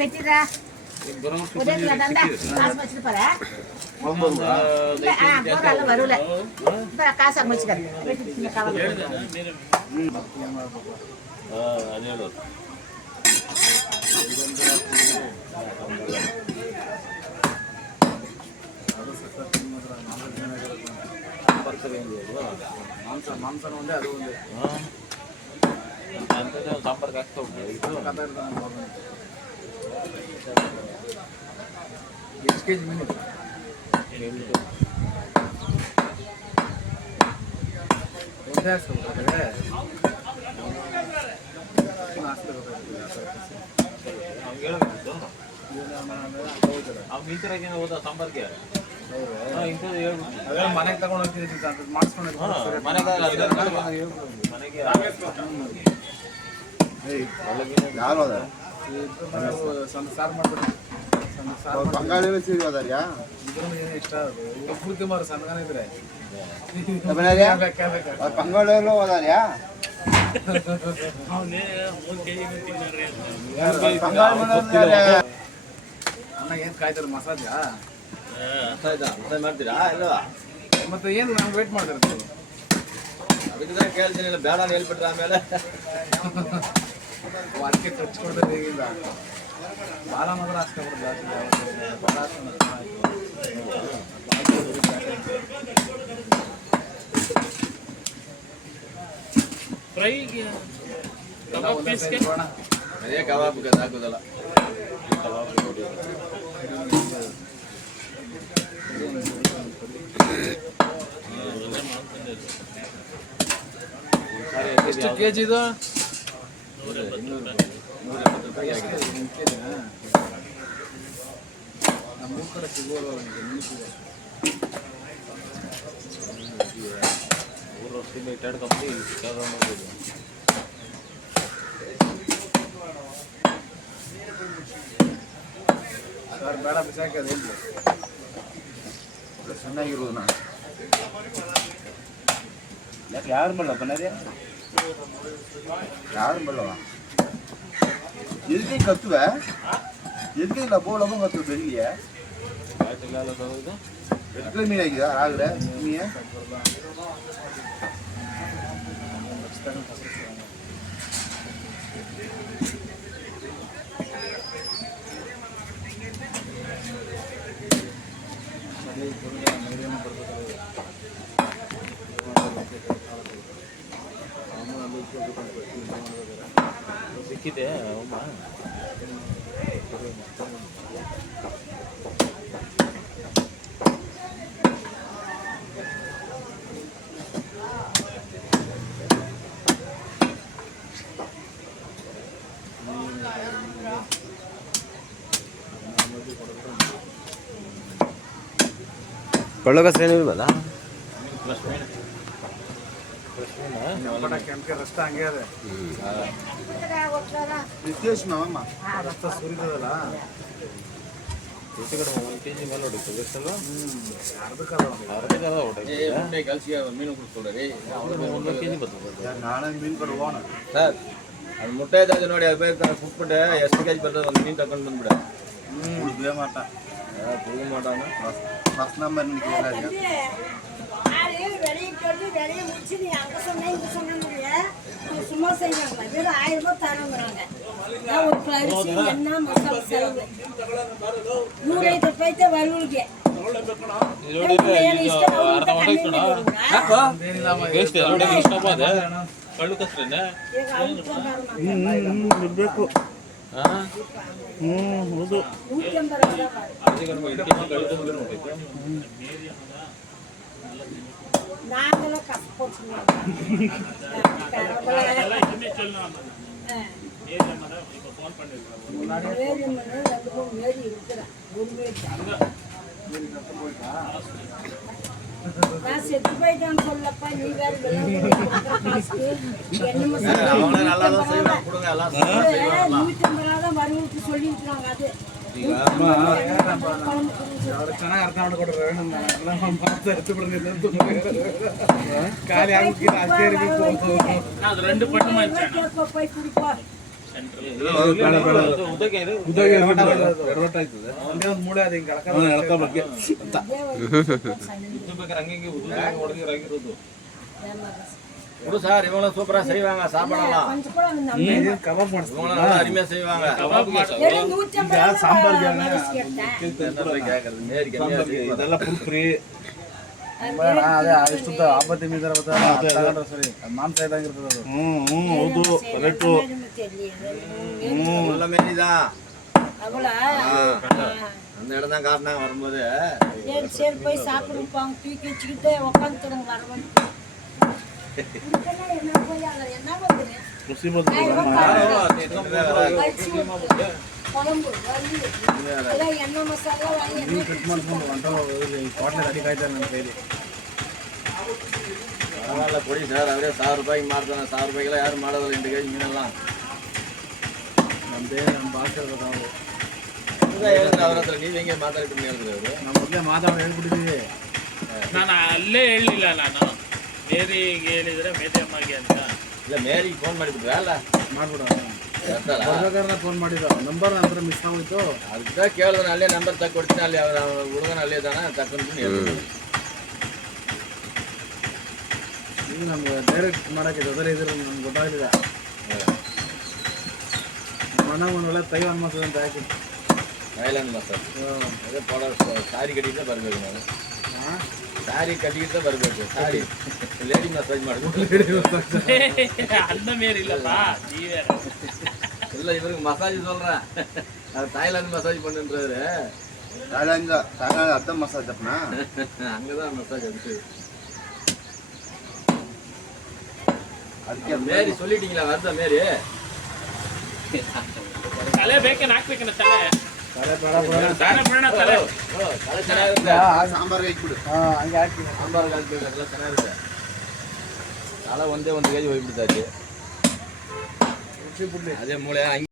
வெட்டிடா ஒரே தண்டா காசு வச்சிட்டு போற போறால வரல காசு அங்க வச்சுக்க வெட்டி கவலை அதே ಮಾಂಸನ ಒಂದೇ ಅದು ಒಂದೇ ಸಾಂಬಾರ್ಗೆ ಹಾಕ್ತಾ ಎಷ್ಟು ಕೆ ಜಿ ಮೀನು ಒಂದೇ ಹಾಕ್ಸ್ಕೊಬೇಕಾದ್ರೆ ಮೀನ್ ಹೋದ ಸಾಂಬಾರ್ಗೆ ಮನೆಗೆ ತಗೊಂಡು ಹೋಗ್ತಿದ್ದೆ ಮಾಡಿಸ್ಕೊಂಡು ಯಾರು ಸಾರು ಮಾಡ್ಬಿಟ್ಟು ಬಂಗಾಳಿ ಸೀರೆ ಹೋದಾರ್ಯಾ ಇಷ್ಟ ಪೂರ್ತಿ ಮಾರು ಸಣ್ಣಗಾನ ಇದ್ರೆ ಬಂಗಾಳಿಯಲ್ಲೂ ಹೋದಾರ್ಯಾ ಅಣ್ಣ ಏನ್ ಕಾಯ್ತಾರೆ ಮಸಾಜಾ ಮಾಡ್ತೀರಾ ಇಲ್ವಾ ಮತ್ತೆ ಏನು ನಾನು ವೇಟ್ ಮಾಡ್ತಿರ್ತೀವಿ ಅದಕ್ಕೆ ಕೇಳ್ತೀನಿ ಬೇಡ ಹೇಳ್ಬಿಟ್ರೆ ಆಮೇಲೆ ಅದಕ್ಕೆ ಖರ್ಚ್ಕೊಡ್ತಾರೆ ಈಗಿಂದ ಭಾಳ ಮಾತ್ರ ಹಾಕ್ಸ್ಕೊಬಿಡ್ದು ಭಾಳ ಫ್ರೈಗೆ ಅದೇ ಕಬಾಬ್ಗೆ ಹಾಕೋದಲ್ಲ ಎಷ್ಟು ಕೆ ಜಿ ಇದು ನಮ್ಮ ಕಡೆ ಸಿಗೋಲ್ಲ ಎರಡು ಕಂಪ್ನಿ ಸರ್ ಬೇಡ ಬಿಸಾಕಿ ಚೆನ್ನಾಗಿರೋದು ನಾ ಯಾಕೆ ಯಾರು ಬಲ್ಲ ಬನ್ನದೇ ಯಾರು ಬಲ್ಲವ ಎದಕ್ಕೆ ಕತ್ತುವೆ ಎದಕ್ಕೆ ಇಲ್ಲ ಬೋಳಮ್ಮ ಕತ್ತು ಬೆಳಿಗ್ಗೆ ಎಟ್ಲ ಮೀನಾಗಿದೆ ಆಗ್ರೆ ಮೀ ಸಿಕ್ಕಿದೆ ಅಮ್ಮ ಕೊಳ್ಳೋಕಸ್ರೇನಿಲ್ವಲ್ಲ ಕೆಂಪೆ ರಸ್ತೆ ಹಂಗೆ ಅದೇ ವಿಶೇಷನವಮ್ಮ ರಸ್ತೆ ಸುರಿದಲ್ಲ ಕಡೆ 1 kg ಮೇಲೆ ಹೊಡಿತು ಎಷ್ಟಲ್ಲ ಕಲ್ಸಿ ಮೀನು ಕುಡಿಸ್ಕೊಳ್ರಿ 1 kg ಬರ್ತದೆ ನಾಳೆ ಮೀನು ಕಡೆ ಹೋಗೋಣ ಸರ್ ಅದು ಮುಟ್ಟೆ ಇದ್ದಾಗ ನೋಡಿ ಅದು ಬೇಕು ಕುಟ್ಬಿಟ್ಟೆ ಎಷ್ಟು ಕೆಜಿ ಬರ್ತದೆ ಒಂದು ಮೀನು ತಗೊಂಡು ಬಂದ್ಬಿಡ ಹುಡುಗ ಮಾಟ ಪುರುಗು ಮಾಡೋಣ ಫಸ್ಟ್ ನಂಬರ್ வேலையை முடிச்சு நீ அங்கே சொன்ன இங்கே சொன்ன சும்மா செய்வாங்க வெறும் 1000 ரூபாய் தரங்கிறாங்க ஒரு அரிசி என்ன மசாலா செலவு 150 ರೂಪಾಯಿ வறுவலுக்கு ಕಳ್ಳು ಕಸ್ರೇನೆ ಇರಬೇಕು ಹೌದು நாங்களும் கஷ்டப்பட்டுருவோம் நான் செத்து போயிட்டான்னு சொல்லப்பா நீ வேற 150 தான் வருவதுக்கு சொல்லியிருக்கிறாங்க அது ಚೆನ್ನಾಗಿ ಅರ್ಥ ಮಾಡಿಕೊಡ್ರೆ ಎತ್ತು ಖಾಲಿ ಆಗಿ ಅದು 2 ಪಟ್ಟು போய் குடிப்பா ಎಡವಟ್ಟ ಆಯ್ತದೆ ಒಂದೇ ಒಂದು ಮೂಳೆ ಅದು ಹಿಂಗೆ ಎಳ್ಕೊಬೇಕು ಅಂತ கொடு சார், இவங்களும் சூப்பரா செய்வாங்க, சாப்பிடலாம். கொஞ்சம் கூட அந்த நம்ம ಕಬಾಬ್ ಮಾಡಿಸ್ತಾರೆ இவங்களும் நல்லா அருமையா செய்வாங்க. வெறும் 150 ரூபாய் மனசு கேட்கறது மேரி கம்மியா இருக்கு. ಇದೆಲ್ಲ ಫುಲ್ ಫ್ರೀ. ಅದೇ ಇಷ್ಟುದ್ದ ಆಪತ್ತಿ ಮೀದರ ತಗೊಂಡ್ರೆ ಸರಿ ಮಾಂಸ ಇದ್ದಂಗೆ ಇರ್ತದೆ ಅದು ಹೌದು ಕರೆಕ್ಟು. உள்ள மேரிதான். அவளா அந்த இடம் தான் காட்டினாங்க வரும்போது. சரி சரி போய் சாப்பிடுப்பாங்க தூக்கி வச்சுக்கிட்டு உட்காந்துருங்க வரவன் என்ன போய் அதில் என்ன பண்ணுறேன் ಖುಷಿ ಬಂತು குழம்பு வலி எல்லாம் எண்ணெய் மசாலா வாங்கி ನೀವು ಕಟ್ ಮಾಡ್ಕೊಂಡು ಹೋಟ್ಲಿಗೆ ಅಡಿ ಕಾಯ್ತಾರೆ ನನ್ನ ಕೈಲಿ பரவாயில்ல பொடி சார், அவரே 1000 ரூபாய்க்கு மாறுதானே. 1000 ரூபாய்க்கெல்லாம் யாரும் மாறதில்லை 2 கேஜி மீனெல்லாம். ನಮ್ಮದೇ ನಮ್ಮ ಭಾಷೆ ಇರೋದು ನಾವು இதுதான் எழுதுன அவர் ಹತ್ರ ನೀವು ಹೆಂಗೆ ಮಾತಾಡ್ತೀನಿ ಹೇಳಿದ್ರು. ನಮ್ಮ ಮೊದಲೇ ಮಾತಾಡಿ ಹೇಳ್ಬಿಟ್ಟಿದ್ದೀವಿ ನಾನು ಅಲ್ಲೇ ಹೇಳಿಲ್ಲ, ನಾನು ಮೇರಿಗೆ ಹೇಳಿದ್ರೆ ಮೇದಮ್ಮಗೆ ಅಂತ. ಇಲ್ಲ ಮೇರಿಗೆ ಫೋನ್ ಮಾಡಿಬಿಟ್ರೆ ಅಲ್ಲ ಮಾಡ್ಬಿಡ ಗೊತ್ತಲ್ಲ. ಬರ್ಬೇಕಾದ್ರೆ ಫೋನ್ ಮಾಡಿದ್ದು ನಂಬರ್ ನಂತರ ಮಿಸ್ ಆಗೋಯ್ತು ಅದಕ್ಕೆ ಕೇಳಿದ್ರೆ ಅಲ್ಲೇ ನಂಬರ್ ತಗೊಡ್ತೀನಿ, ಅಲ್ಲಿ ಅವ್ರ ಹುಡುಗನ ಅಲ್ಲೇ ಇದ್ದಾನೆ ತಗೊಂಡು ಹೇಳ್ತೀನಿ. ಈಗ ನಮ್ಗೆ ಡೈರೆಕ್ಟ್ ಮಾಡೋಕ್ಕೆ ಜೊತೆ ಇದ್ರೆ ನಮ್ಗೆ ಗೊತ್ತಾಗಲಿಲ್ಲ ನಮ್ಮ ಅಣ್ಣ ಒಂದು ಒಳ್ಳೆ ತೈವಾನ್ ಮಸಾಲೆ ಅಂತ ಹಾಕಿ ಥೈಲ್ಯಾಂಡ್ ಮಸಾಲೆ ಅದೇ ಪೌಡರ್ ಸಾರಿ ಕಟ್ಟಿದ್ದೆ ಬರಬೇಕು ನಾನು. ಸಾರಿ ಕಟ್ಟಿದ್ದೆ ಬರಬೇಕು. ಸಾರಿ ಲೇಡಿ ಮಸಾಜ್ ಮಾಡ್ಬೇಕು. அந்த மாரி இல்லப்பா, நீ வேற. ಇಲ್ಲ ಇವ್ರಿಗೆ ಮಸಾಜ್ சொல்றேன், அது தாய்லாந்து மசாஜ் பண்ணுன்றாரு. ತಾಯ್ಲ್ಯಾಂಡ್ ಅರ್ಧ ಮಸಾಜ್ ಅಪ್ಪನಾ அங்கதான் மசாஜ் இருக்கு. ಅದಕ್ಕೆ மேரி சொல்லிட்டீங்களா? வருதா மேரி? ತಲೆ ಬೇಕೇನು ಹಾಕ್ಬೇಕೇನ ತಲೆ? ತಲೆ ಬೇಡ ಬಿಡೋಣ ತಾನೇ ಬಿಡೋಣ ತಲೆ. ತಲೆ ಚೆನ್ನಾಗಿರುತ್ತೆ. ಸಾಂಬಾರ್ಗೆ ಇಟ್ಬಿಡು ಹಂಗೆ ಹಾಕಿ ಸಾಂಬಾರ್ಗೆ ಹಾಕ್ಬೇಕು, ಅದೆಲ್ಲ ಚೆನ್ನಾಗಿರುತ್ತೆ. ತಲೆ ಒಂದೇ 1 ಕೆಜಿ ಹೋಗ್ಬಿಡ್ತಾ ಇದೆ. ರುಚಿ ಬಿಡ್ಲಿ ಅದೇ ಮೂಳೆ